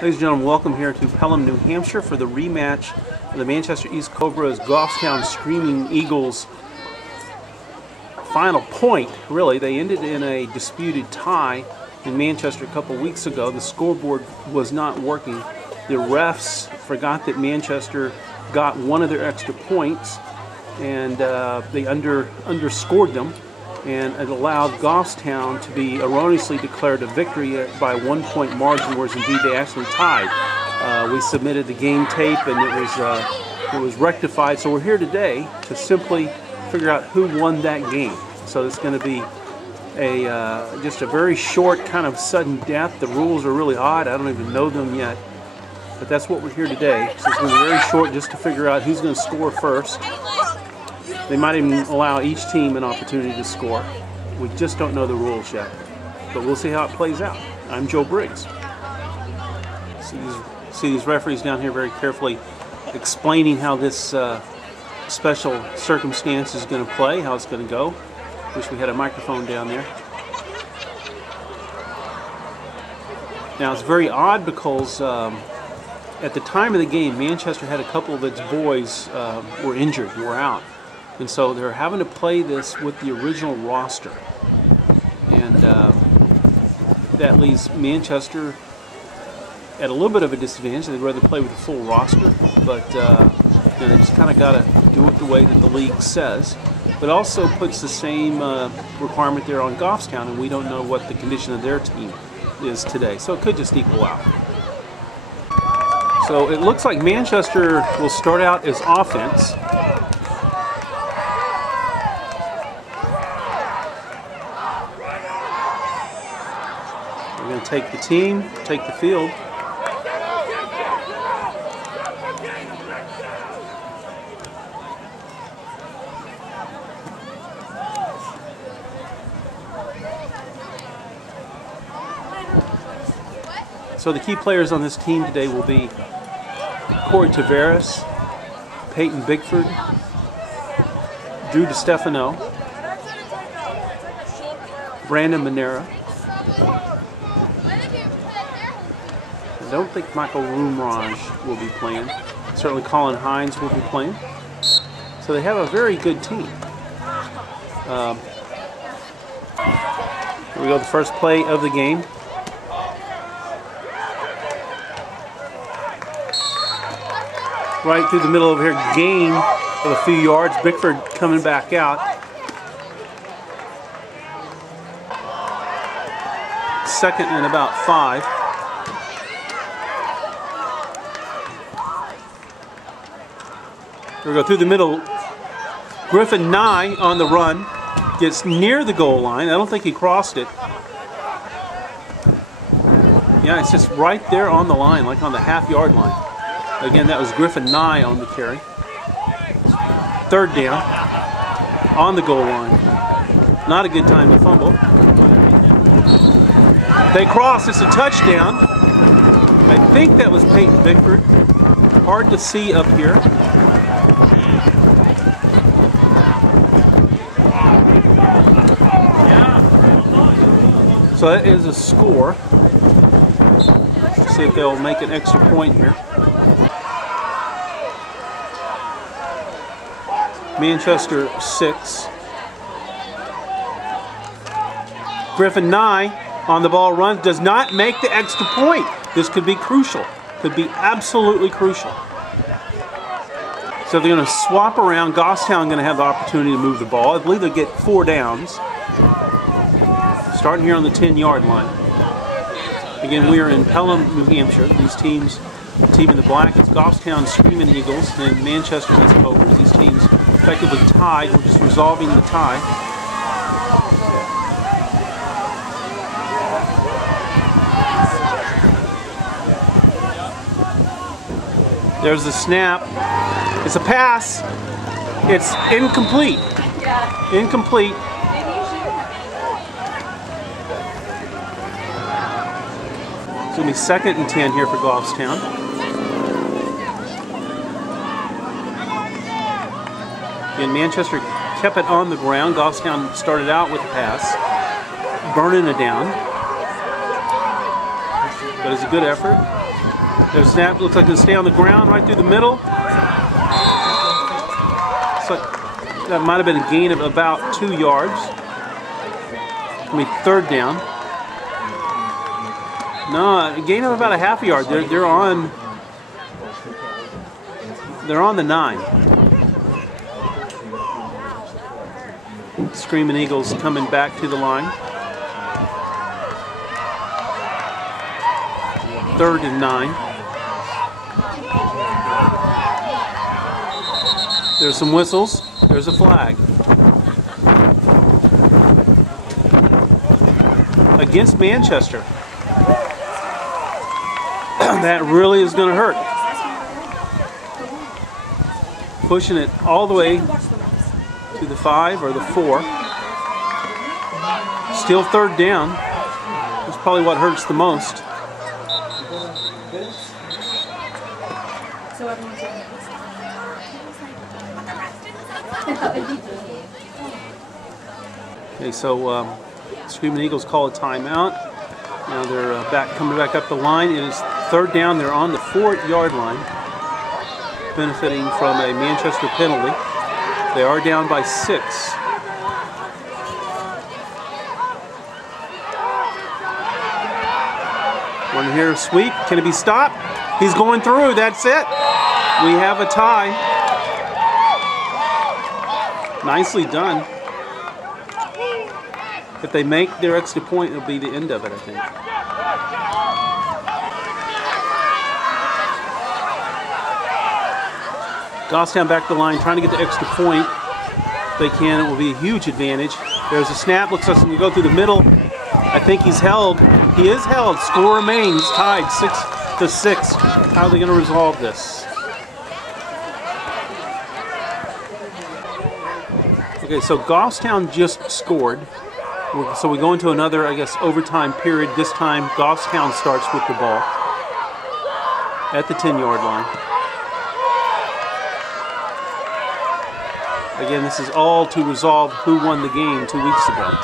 Ladies and gentlemen, welcome here to Pelham, New Hampshire for the rematch of the Manchester East Cobras Goffstown Screaming Eagles. Final point, really, they ended in a disputed tie in Manchester a couple weeks ago. The scoreboard was not working. The refs forgot that Manchester got one of their extra points, and they underscored them, and it allowed Goffstown to be erroneously declared a victory by 1 point margin, whereas indeed they actually tied. We submitted the game tape, and it was rectified. So we're here today to simply figure out who won that game. So it's going to be just a very short kind of sudden death. The rules are really odd. I don't even know them yet. But that's what we're here today. So it's going to be very short just to figure out who's going to score first. They might even allow each team an opportunity to score. We just don't know the rules yet. But we'll see how it plays out. I'm Joe Briggs. See these referees down here very carefully explaining how this special circumstance is going to play, how it's going to go. Wish we had a microphone down there. Now it's very odd because at the time of the game, Manchester had a couple of its boys were injured, were out. And so they're having to play this with the original roster. And that leaves Manchester at a little bit of a disadvantage. They'd rather play with a full roster, but they just kind of got to do it the way that the league says. But also puts the same requirement there on Goffstown, and we don't know what the condition of their team is today. So it could just equal out. So it looks like Manchester will start out as offense. We're going to take the team, take the field. So the key players on this team today will be Corey Tavares, Peyton Bickford, Drew DiStefano, Brandon Manera. I don't think Michael Roomraj will be playing. Certainly Colin Hines will be playing. So they have a very good team. Here we go, the first play of the game. Right through the middle of here, gain of a few yards. Bickford coming back out. Second and about 5. Here we go through the middle. Griffin Nye on the run. Gets near the goal line. I don't think he crossed it. Yeah, it's just right there on the line, like on the half-yard line. Again, that was Griffin Nye on the carry. Third down, on the goal line. Not a good time to fumble. They cross, it's a touchdown. I think that was Peyton Bickford. Hard to see up here. So that is a score. Let's see if they'll make an extra point here. Manchester 6. Griffin Nye on the ball run, does not make the extra point. This could be crucial. Could be absolutely crucial. So they're going to swap around. Goffstown going to have the opportunity to move the ball. I believe they'll get 4 downs. Starting here on the 10-yard line. Again, we are in Pelham, New Hampshire. These teams, the team in the black is Goffstown Screaming Eagles and Manchester East Cobras. These teams effectively tied. We're just resolving the tie. There's the snap. It's a pass. It's incomplete. Incomplete. It's going to be 2nd and 10 here for Goffstown. And Manchester kept it on the ground. Goffstown started out with a pass. Burning it down. but it's a good effort. There's a snap, looks like it'll stay on the ground right through the middle. Looks like that might have been a gain of about 2 yards. I mean, third down. No, a gain of about a half a yard. They're on the 9. Screaming Eagles coming back to the line. 3rd and 9. There's some whistles. There's a flag. Against Manchester. That really is going to hurt. Pushing it all the way to the 5 or the 4. Still 3rd down. That's probably what hurts the most. Okay, so Screaming Eagles call a timeout. Now they're coming back up the line. It is 3rd down. They're on the 4-yard line, benefiting from a Manchester penalty. They are down by 6. One here, sweep. Can it be stopped? He's going through. That's it. We have a tie. Nicely done. If they make their extra point, it'll be the end of it, I think. Goffstown back to the line, trying to get the extra point. If they can, it will be a huge advantage. There's a snap. Looks like we go through the middle. I think he's held. He is held. Score remains tied 6-6. How are they going to resolve this? Okay, so Goffstown just scored. So we go into another, I guess, overtime period. This time, Goffstown starts with the ball at the 10-yard line. Again, this is all to resolve who won the game 2 weeks ago.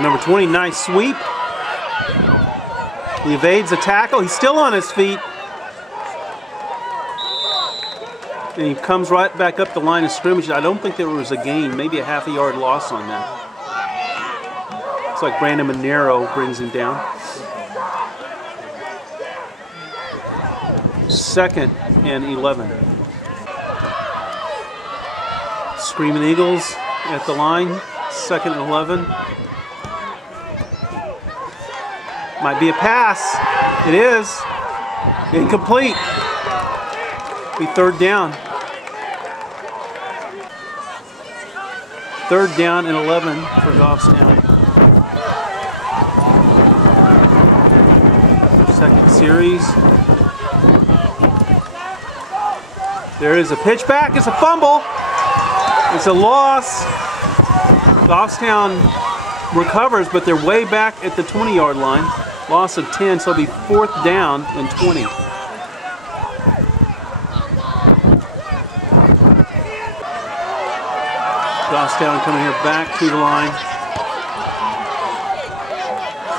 Number 20, nice sweep. He evades a tackle. He's still on his feet. And he comes right back up the line of scrimmage. I don't think there was a gain, maybe a half a yard loss on that. Looks like Brandon Monero brings him down. 2nd and 11. Screaming Eagles at the line. 2nd and 11. Might be a pass. It is. Incomplete. Be 3rd down. 3rd down and 11 for Goffstown. 2nd series. There is a pitch back. It's a fumble. It's a loss. Goffstown recovers, but they're way back at the 20-yard line. Loss of 10, so it'll be 4th down and 20. Goffstown coming here back to the line.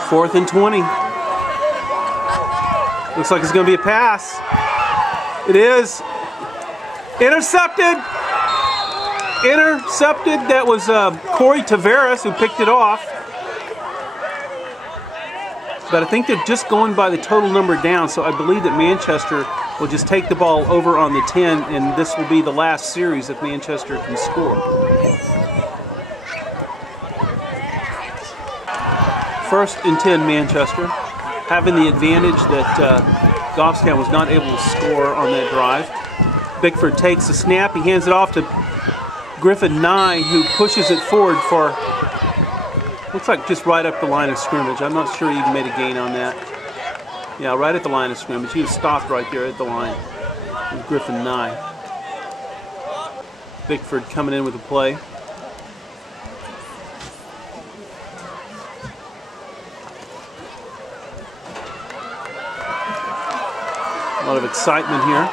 4th and 20. Looks like it's going to be a pass. It is. Intercepted. Intercepted. That was Corey Tavares who picked it off. But I think they're just going by the total number down, so I believe that Manchester will just take the ball over on the 10, and this will be the last series if Manchester can score. 1st and 10 Manchester, having the advantage that Goffstown was not able to score on that drive. Bickford takes the snap, he hands it off to Griffin Nye, who pushes it forward for, looks like just right up the line of scrimmage. I'm not sure he even made a gain on that. Yeah, right at the line of scrimmage. He was stopped right there at the line with Griffin Nye. Bickford coming in with the play. A lot of excitement here.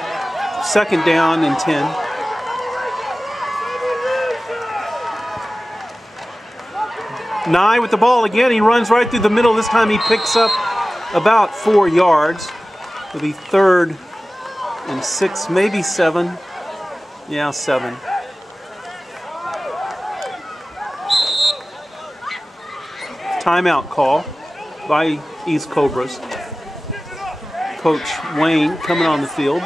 2nd down and 10. Nye with the ball again. He runs right through the middle. This time he picks up about 4 yards. It'll be 3rd and 6, maybe 7. Yeah, 7. Timeout call by East Cobras. Coach Wayne coming on the field.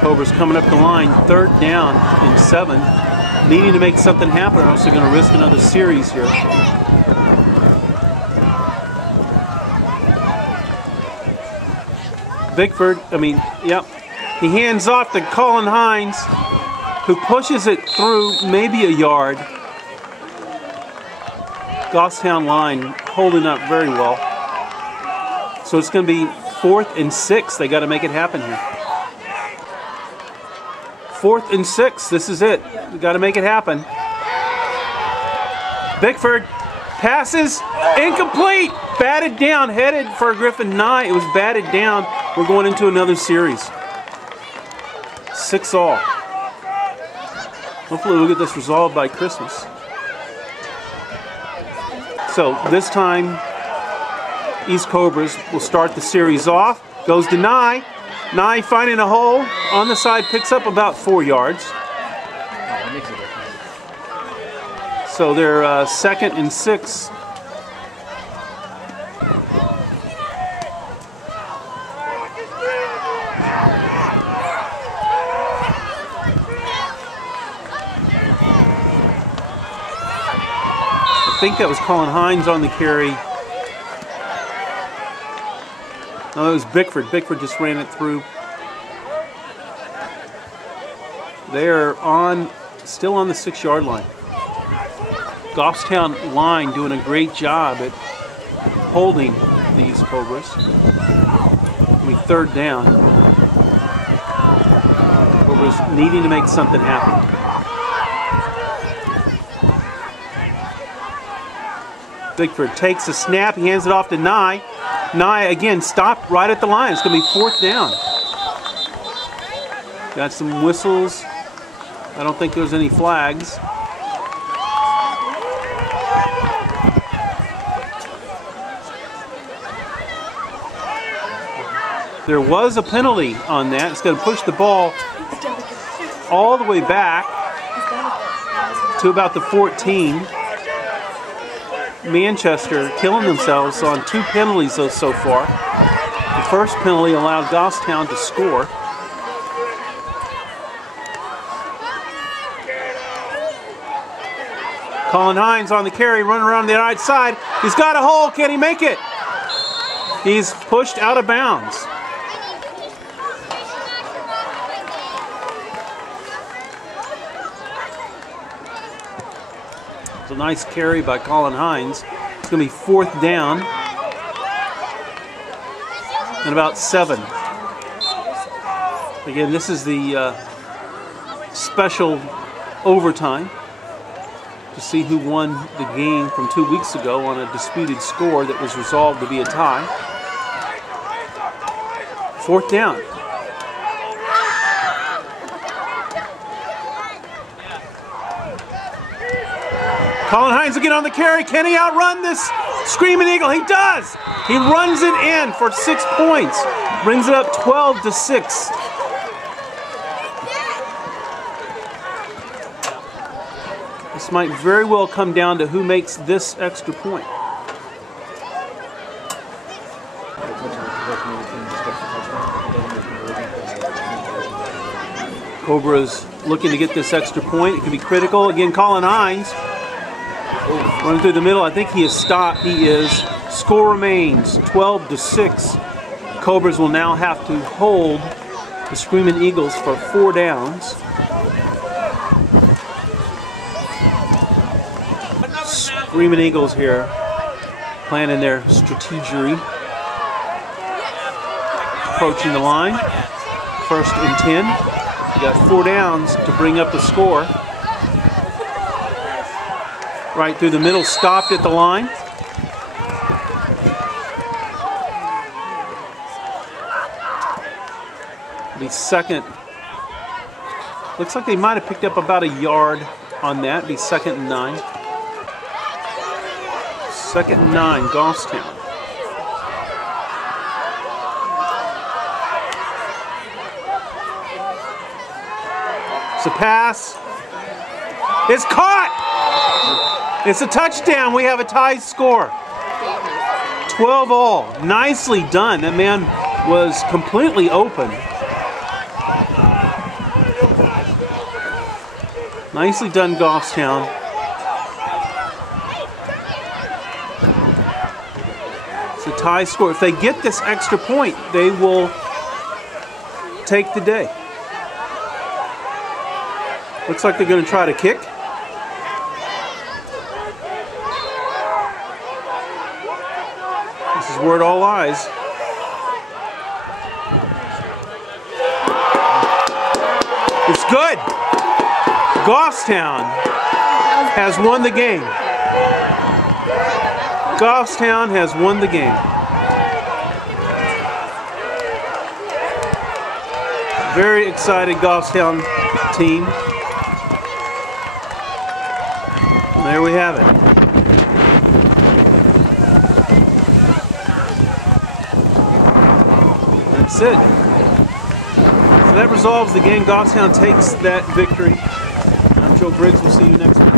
Cobras coming up the line, 3rd down and 7. Needing to make something happen, or else they're going to risk another series here. Bickford, he hands off to Colin Hines, who pushes it through maybe a yard. Goffstown line holding up very well. So it's going to be 4th and 6. They got to make it happen here. 4th and 6. This is it. We got to make it happen. Bickford passes incomplete. Batted down. Headed for Griffin Nye. It was batted down. We're going into another series. 6-all. Hopefully we'll get this resolved by Christmas. So this time, East Cobras will start the series off. Goes to Nye. Nye finding a hole on the side, picks up about 4 yards. So they're 2nd and 6. I think that was Colin Hines on the carry. No, it was Bickford. Bickford just ran it through. They're still on the 6-yard line. Goffstown line doing a great job at holding these Cobras. 3rd down. Cobras needing to make something happen. Bickford takes a snap. He hands it off to Nye. Nye again stopped right at the line. It's going to be 4th down. Got some whistles. I don't think there's any flags. There was a penalty on that. It's going to push the ball all the way back to about the 14. Manchester killing themselves on 2 penalties so far. The first penalty allowed Goffstown to score. Colin Hines on the carry, running around the outside. He's got a hole. Can he make it? He's pushed out of bounds. It's a nice carry by Colin Hines. It's going to be 4th down and about 7. Again, this is the special overtime to see who won the game from 2 weeks ago on a disputed score that was resolved to be a tie. 4th down. Colin Hines again on the carry. Can he outrun this Screaming Eagle? He does! He runs it in for 6 points. Brings it up 12-6. This might very well come down to who makes this extra point. Cobra's looking to get this extra point. It could be critical. Again, Colin Hines running through the middle. I think he is stopped. He is. Score remains 12-6. Cobras will now have to hold the Screaming Eagles for 4 downs. Screaming Eagles here planning their strategery. Approaching the line. 1st and 10. You got 4 downs to bring up the score. Right through the middle, stopped at the line. The 2nd Looks like they might have picked up about a yard on that. Be 2nd and 9. 2nd and 9, Goffstown. It's a pass. It's caught! It's a touchdown. We have a tie score. 12 all. Nicely done. That man was completely open. Nicely done, Goffstown. It's a tie score. If they get this extra point, they will take the day. Looks like they're going to try to kick. This is where it all lies. It's good. Goffstown has won the game. Goffstown has won the game. Very excited Goffstown team. And there we have it. That's it. So that resolves the game. Goffstown takes that victory. I'm Joe Briggs. We'll see you next week.